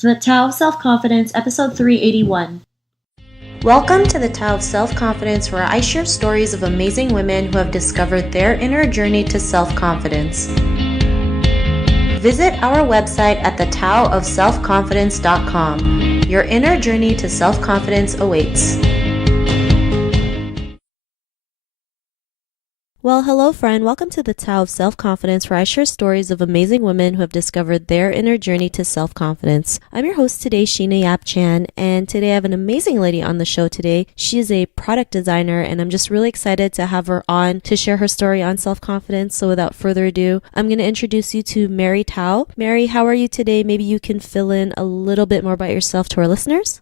The Tao of Self-Confidence, Episode 381. Welcome to the Tao of Self-Confidence, where I share stories of amazing women who have discovered their inner journey to self-confidence. Visit our website at thetaoofselfconfidence.com. Your inner journey to self-confidence awaits. Well, hello friend. Welcome to the Tao of Self-Confidence, where I share stories of amazing women who have discovered their inner journey to self-confidence. I'm your host today, Sheena Yap Chan, and today I have an amazing lady on the show today. She is a product designer, and I'm just really excited to have her on to share her story on self-confidence. So without further ado, I'm going to introduce you to Mary Tao. Mary, how are you today? Maybe you can fill in a little bit more about yourself to our listeners.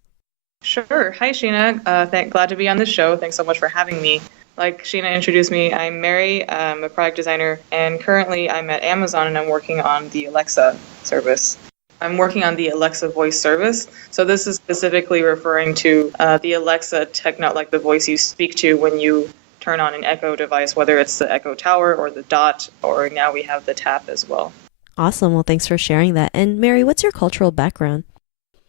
Sure. Hi, Sheena. Glad to be on the show. Thanks so much for having me. Like Sheena introduced me, I'm Mary. I'm a product designer, and currently I'm at Amazon and I'm working on the Alexa service. I'm working on the Alexa voice service. So this is specifically referring to the Alexa like the voice you speak to when you turn on an Echo device, whether it's the Echo Tower or the Dot, or now we have the Tap as well. Awesome. Well, thanks for sharing that. And Mary, what's your cultural background?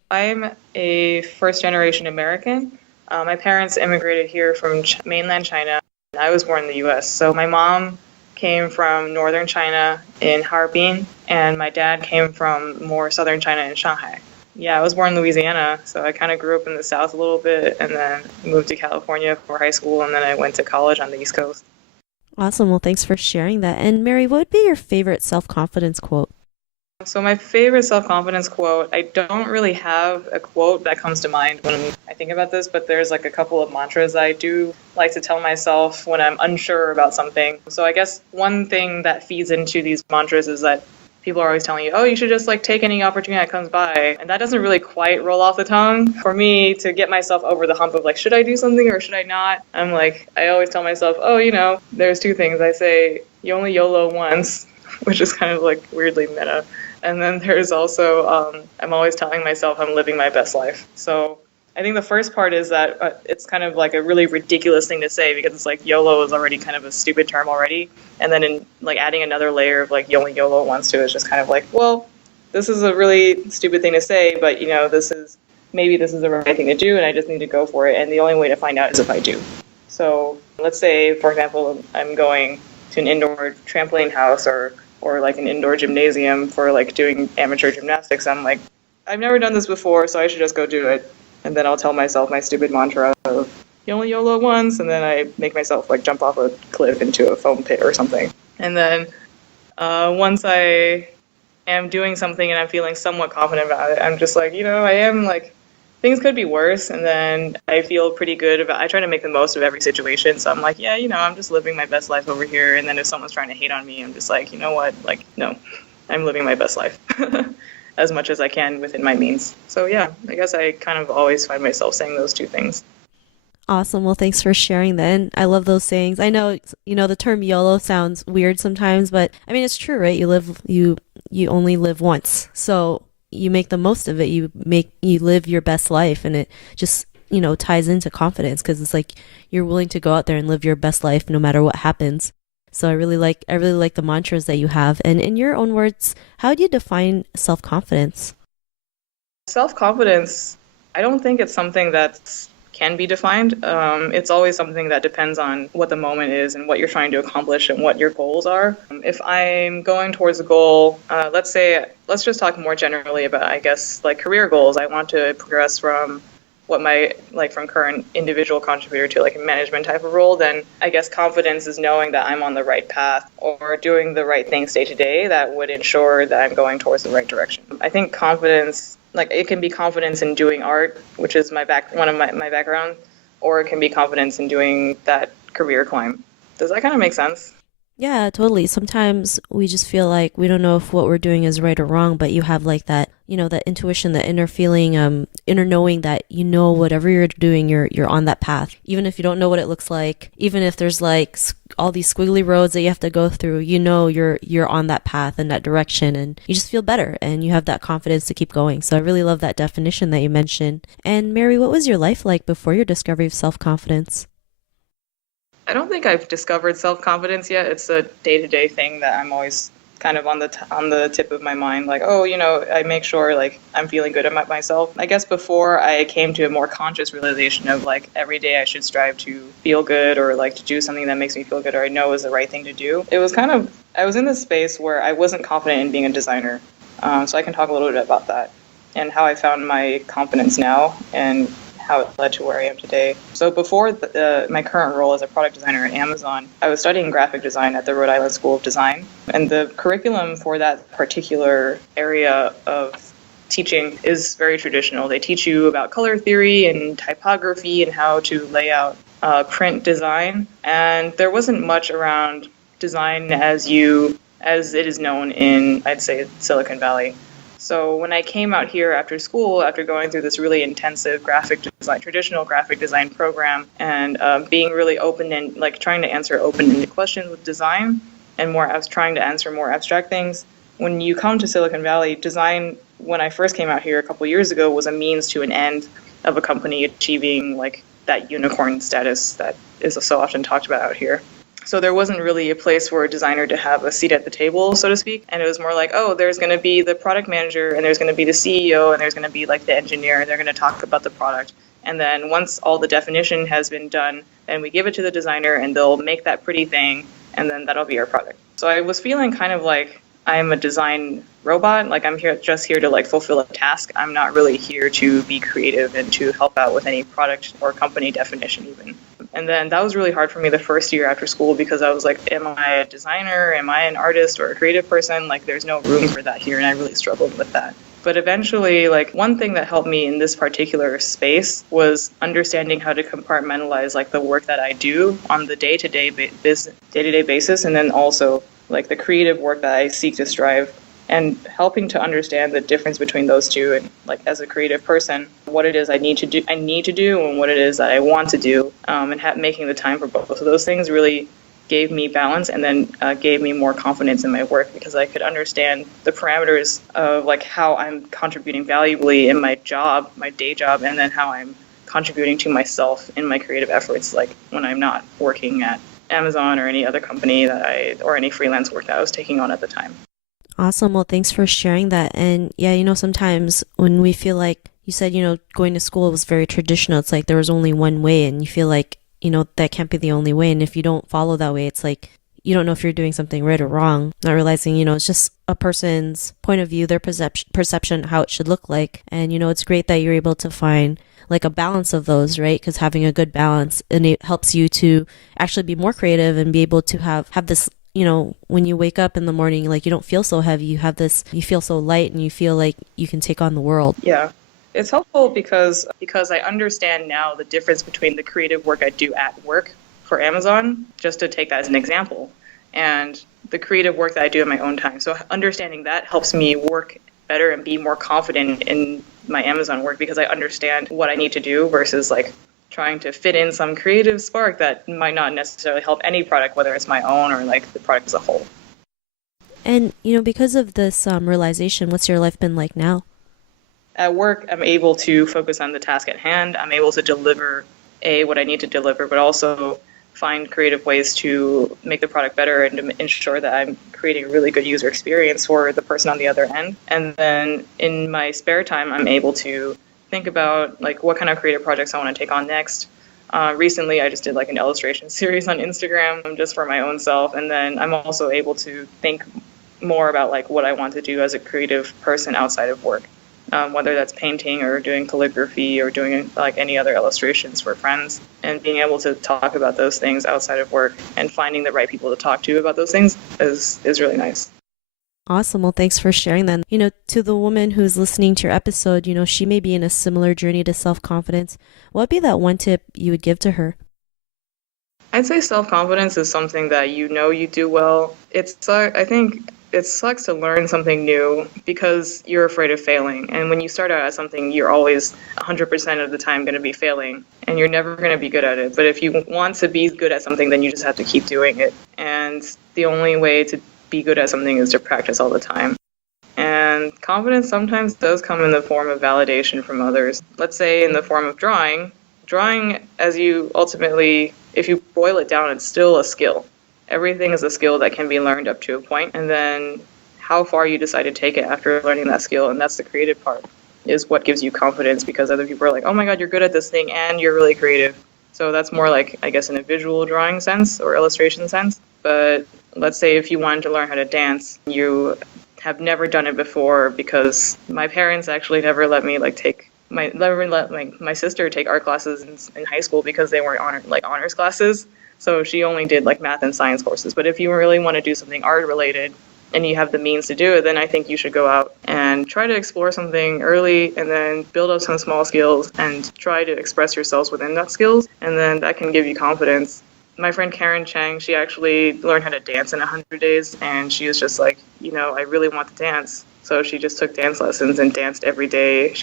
I'm a first-generation American. My parents immigrated here from mainland China. I was born in the U.S. So my mom came from northern China in Harbin, and my dad came from more southern China in Shanghai. Yeah, I was born in Louisiana, so I kind of grew up in the South a little bit, and then moved to California for high school, and then I went to college on the East Coast. Awesome. Well, thanks for sharing that. And Mary, what would be your favorite self-confidence quote? So my favorite self-confidence quote, I don't really have a quote that comes to mind when I think about this, but there's like a couple of mantras I do like to tell myself when I'm unsure about something. So I guess one thing that feeds into these mantras is that people are always telling you, oh, you should just like take any opportunity that comes by. And that doesn't really quite roll off the tongue for me to get myself over the hump of like, should I do something or should I not? I always tell myself, oh, there's two things. I say, you only YOLO once, which is kind of like weirdly meta. And then there's also, I'm always telling myself I'm living my best life. So I think the first part is that it's kind of like a really ridiculous thing to say because it's like YOLO is already kind of a stupid term already. And then in like adding another layer of like you only YOLO once to it is just kind of like, well, this is a really stupid thing to say, but maybe this is the right thing to do and I just need to go for it. And the only way to find out is if I do. So let's say, for example, I'm going to an indoor trampoline house or like an indoor gymnasium for like doing amateur gymnastics. I'm like, I've never done this before, so I should just go do it. And then I'll tell myself my stupid mantra of you only YOLO once, and then I make myself like jump off a cliff into a foam pit or something. And then once I am doing something and I'm feeling somewhat confident about it, I'm just like, I am like, things could be worse, and then I feel pretty good about I try to make the most of every situation. So I'm like, yeah, I'm just living my best life over here. And then if someone's trying to hate on me, I'm just like, you know what? Like, no, I'm living my best life as much as I can within my means. So yeah, I guess I kind of always find myself saying those two things. Awesome. Well, thanks for sharing that. And I love those sayings. I know, the term YOLO sounds weird sometimes, but I mean, it's true, right? You only live once. So you make the most of it. You live your best life, and it just, ties into confidence because it's like you're willing to go out there and live your best life no matter what happens. So I really like the mantras that you have. And in your own words, how do you define self-confidence? Self-confidence, I don't think it's something that can be defined. It's always something that depends on what the moment is and what you're trying to accomplish and what your goals are. If I'm going towards a goal, let's just talk more generally about, I guess, like career goals. I want to progress from from current individual contributor to like a management type of role, then I guess confidence is knowing that I'm on the right path or doing the right things day to day that would ensure that I'm going towards the right direction. I think confidence, like it can be confidence in doing art, which is one of my background, or it can be confidence in doing that career climb. Does that kind of make sense? Yeah, totally. Sometimes we just feel like we don't know if what we're doing is right or wrong, but you have like that, that intuition, that inner feeling, inner knowing that whatever you're doing, you're on that path. Even if you don't know what it looks like, even if there's like all these squiggly roads that you have to go through, you're on that path and that direction, and you just feel better and you have that confidence to keep going. So I really love that definition that you mentioned. And Mary, what was your life like before your discovery of self-confidence? I don't think I've discovered self-confidence yet. It's a day-to-day thing that I'm always kind of on the tip of my mind. Like, oh, I make sure like I'm feeling good about myself. I guess before I came to a more conscious realization of like every day I should strive to feel good or like to do something that makes me feel good or I know is the right thing to do. I was in this space where I wasn't confident in being a designer. So I can talk a little bit about that and how I found my confidence now and how it led to where I am today. So before my current role as a product designer at Amazon, I was studying graphic design at the Rhode Island School of Design. And the curriculum for that particular area of teaching is very traditional. They teach you about color theory and typography and how to lay out print design. And there wasn't much around design as it is known in, I'd say, Silicon Valley. So when I came out here after school, after going through this really intensive traditional graphic design program, and being really open and like trying to answer open-ended questions with design, and trying to answer more abstract things, when you come to Silicon Valley, design, when I first came out here a couple years ago, was a means to an end of a company achieving like that unicorn status that is so often talked about out here. So there wasn't really a place for a designer to have a seat at the table, so to speak. And it was more like, oh, there's going to be the product manager and there's going to be the CEO and there's going to be like the engineer and they're going to talk about the product. And then once all the definition has been done, then we give it to the designer and they'll make that pretty thing and then that'll be our product. So I was feeling kind of like I'm a design robot. Like I'm just here to like fulfill a task. I'm not really here to be creative and to help out with any product or company definition even. And then that was really hard for me the first year after school because I was like, am I a designer? Am I an artist or a creative person? Like there's no room for that here. And I really struggled with that. But eventually, like one thing that helped me in this particular space was understanding how to compartmentalize like the work that I do on the day-to-day basis. And then also like the creative work that I seek to strive and helping to understand the difference between those two and like as a creative person, what it is I need to do and what it is that I want to do, and making the time for both of those things really gave me balance and then gave me more confidence in my work because I could understand the parameters of like how I'm contributing valuably in my job, my day job, and then how I'm contributing to myself in my creative efforts, like when I'm not working at Amazon or any other company or any freelance work that I was taking on at the time. Awesome. Well, thanks for sharing that. And yeah, sometimes when we feel like you said, going to school was very traditional, it's like there was only one way and you feel like, that can't be the only way. And if you don't follow that way, it's like you don't know if you're doing something right or wrong, not realizing, it's just a person's point of view, their perception, how it should look like. And, it's great that you're able to find like a balance of those, right? Because having a good balance, and it helps you to actually be more creative and be able to have this, when you wake up in the morning, like you don't feel so heavy, you feel so light and you feel like you can take on the world. Yeah. It's helpful because I understand now the difference between the creative work I do at work for Amazon, just to take that as an example, and the creative work that I do in my own time. So understanding that helps me work better and be more confident in my Amazon work because I understand what I need to do versus like trying to fit in some creative spark that might not necessarily help any product, whether it's my own or like the product as a whole. And, because of this realization, what's your life been like now? At work, I'm able to focus on the task at hand. I'm able to deliver what I need to deliver, but also find creative ways to make the product better and to ensure that I'm creating a really good user experience for the person on the other end. And then in my spare time, I'm able to think about like what kind of creative projects I want to take on next. Recently, I just did like an illustration series on Instagram just for my own self. And then I'm also able to think more about like what I want to do as a creative person outside of work. Whether that's painting or doing calligraphy or doing like any other illustrations for friends, and being able to talk about those things outside of work and finding the right people to talk to about those things is really nice. Awesome. Well, thanks for sharing that. To the woman who's listening to your episode, she may be in a similar journey to self-confidence. What would be that one tip you would give to her? I'd say self-confidence is something that you do well. I think it sucks to learn something new because you're afraid of failing. And when you start out at something, you're always 100% of the time going to be failing and you're never going to be good at it. But if you want to be good at something, then you just have to keep doing it. And the only way to be good at something is to practice all the time. And confidence sometimes does come in the form of validation from others. Let's say in the form of drawing. Drawing, if you boil it down, it's still a skill. Everything is a skill that can be learned up to a point. And then how far you decide to take it after learning that skill. And that's the creative part, is what gives you confidence, because other people are like, oh my God, you're good at this thing and you're really creative. So that's more like, I guess, in a visual drawing sense or illustration sense. But let's say if you wanted to learn how to dance, you have never done it before, because my parents actually never let me never let my sister take art classes in high school, because they weren't honors classes. So she only did like math and science courses. But if you really want to do something art related and you have the means to do it, then I think you should go out and try to explore something early, and then build up some small skills and try to express yourselves within that skills. And then that can give you confidence. My friend Karen Chang, she actually learned how to dance in 100 days, and she was just like, I really want to dance. So she just took dance lessons and danced every day.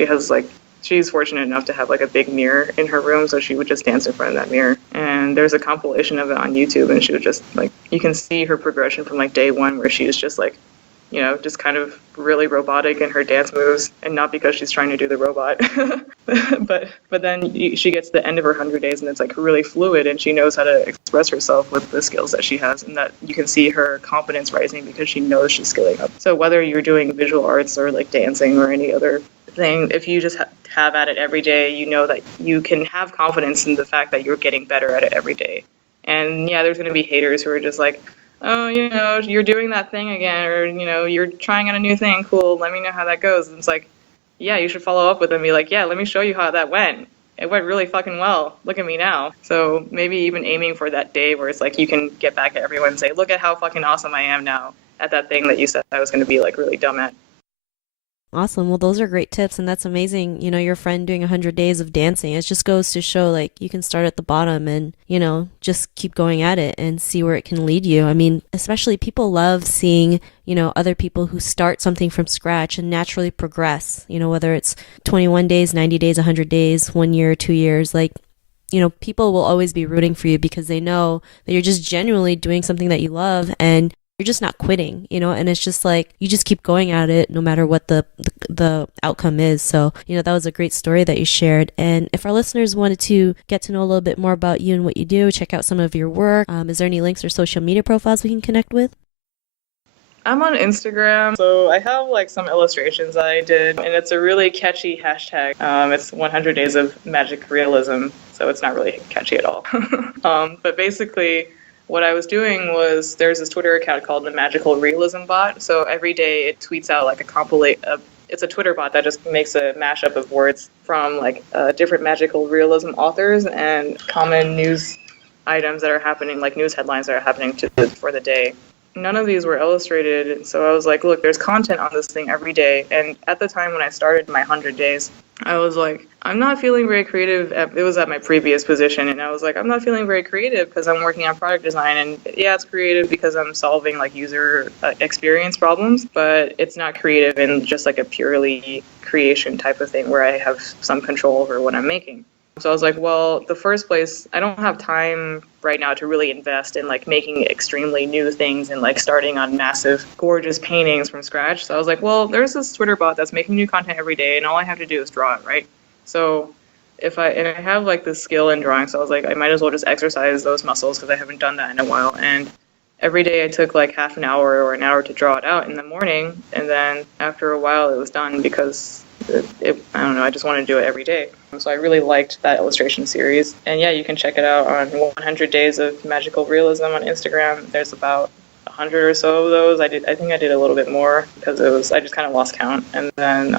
She's fortunate enough to have like a big mirror in her room, so she would just dance in front of that mirror. And there's a compilation of it on YouTube, and she would just you can see her progression from like day one, where she was just like, just kind of really robotic in her dance moves, and not because she's trying to do the robot. but then she gets to the end of her 100 days, and it's like really fluid, and she knows how to express herself with the skills that she has, and that you can see her confidence rising because she knows she's skilling up. So whether you're doing visual arts or like dancing or any other thing, if you just have at it every day, you know that you can have confidence in the fact that you're getting better at it every day. And yeah, there's going to be haters who are just like, oh, you're doing that thing again, or, you're trying out a new thing. Cool. Let me know how that goes. And it's like, yeah, you should follow up with them and be like, yeah, let me show you how that went. It went really fucking well. Look at me now. So maybe even aiming for that day where it's like you can get back at everyone and say, look at how fucking awesome I am now at that thing that you said I was going to be like really dumb at. Awesome. Well, those are great tips, and that's amazing. Your friend doing 100 days of dancing, it just goes to show like you can start at the bottom and, just keep going at it and see where it can lead you. I mean, especially people love seeing, other people who start something from scratch and naturally progress, whether it's 21 days, 90 days, 100 days, 1 year, 2 years, people will always be rooting for you because they know that you're just genuinely doing something that you love, and you're just not quitting, and it's just like you just keep going at it no matter what the outcome is. So, that was a great story that you shared. And if our listeners wanted to get to know a little bit more about you and what you do, check out some of your work, is there any links or social media profiles we can connect with? I'm on Instagram, so I have like some illustrations I did, and it's a really catchy hashtag. It's 100 Days of Magic Realism, so it's not really catchy at all. But basically, what I was doing was, there's this Twitter account called the Magical Realism Bot. So every day it tweets out like it's a Twitter bot that just makes a mashup of words from like different magical realism authors and common news items that are happening, like news headlines that are happening for the day. None of these were illustrated, so I was like, look, there's content on this thing every day. And at the time when I started my 100 days, I was like, I'm not feeling very creative. It was at my previous position, and I was like, I'm not feeling very creative because I'm working on product design. And yeah, it's creative because I'm solving like user experience problems, but it's not creative in just like a purely creation type of thing where I have some control over what I'm making. So I was like, well, the first place, I don't have time right now to really invest in like making extremely new things and like starting on massive, gorgeous paintings from scratch. So I was like, well, there's this Twitter bot that's making new content every day, and all I have to do is draw it, right? So I have like this skill in drawing, so I was like, I might as well just exercise those muscles because I haven't done that in a while. And every day I took like half an hour or an hour to draw it out in the morning, and then after a while it was done because I don't know, I just wanted to do it every day. So I really liked that illustration series. And yeah, you can check it out on 100 Days of Magical Realism on Instagram. There's about 100 or so of those. I think I did a little bit more because I just kind of lost count. And then,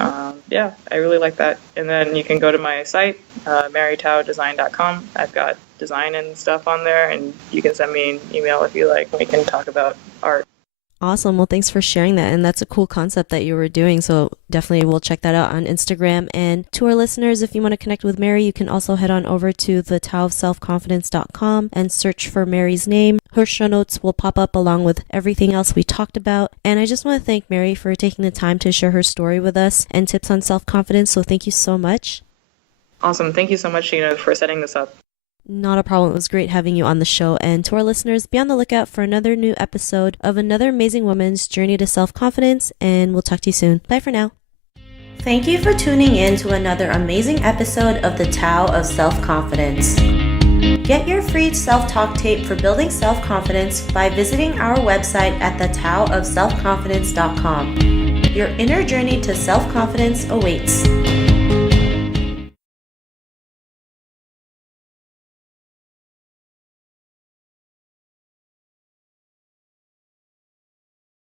yeah, I really like that. And then you can go to my site, marytaodesign.com. I've got design and stuff on there, and you can send me an email if you like. We can talk about art. Awesome. Well, thanks for sharing that. And that's a cool concept that you were doing. So definitely we'll check that out on Instagram. And to our listeners, if you want to connect with Mary, you can also head on over to thetaoofselfconfidence.com and search for Mary's name. Her show notes will pop up along with everything else we talked about. And I just want to thank Mary for taking the time to share her story with us and tips on self-confidence. So thank you so much. Awesome. Thank you so much, Sheena, for setting this up. Not a problem. It was great having you on the show. And to our listeners, be on the lookout for another new episode of another amazing woman's journey to self-confidence. And we'll talk to you soon. Bye for now. Thank you for tuning in to another amazing episode of the Tao of Self-Confidence. Get your free self-talk tape for building self-confidence by visiting our website at thetaoofselfconfidence.com. Your inner journey to self-confidence awaits.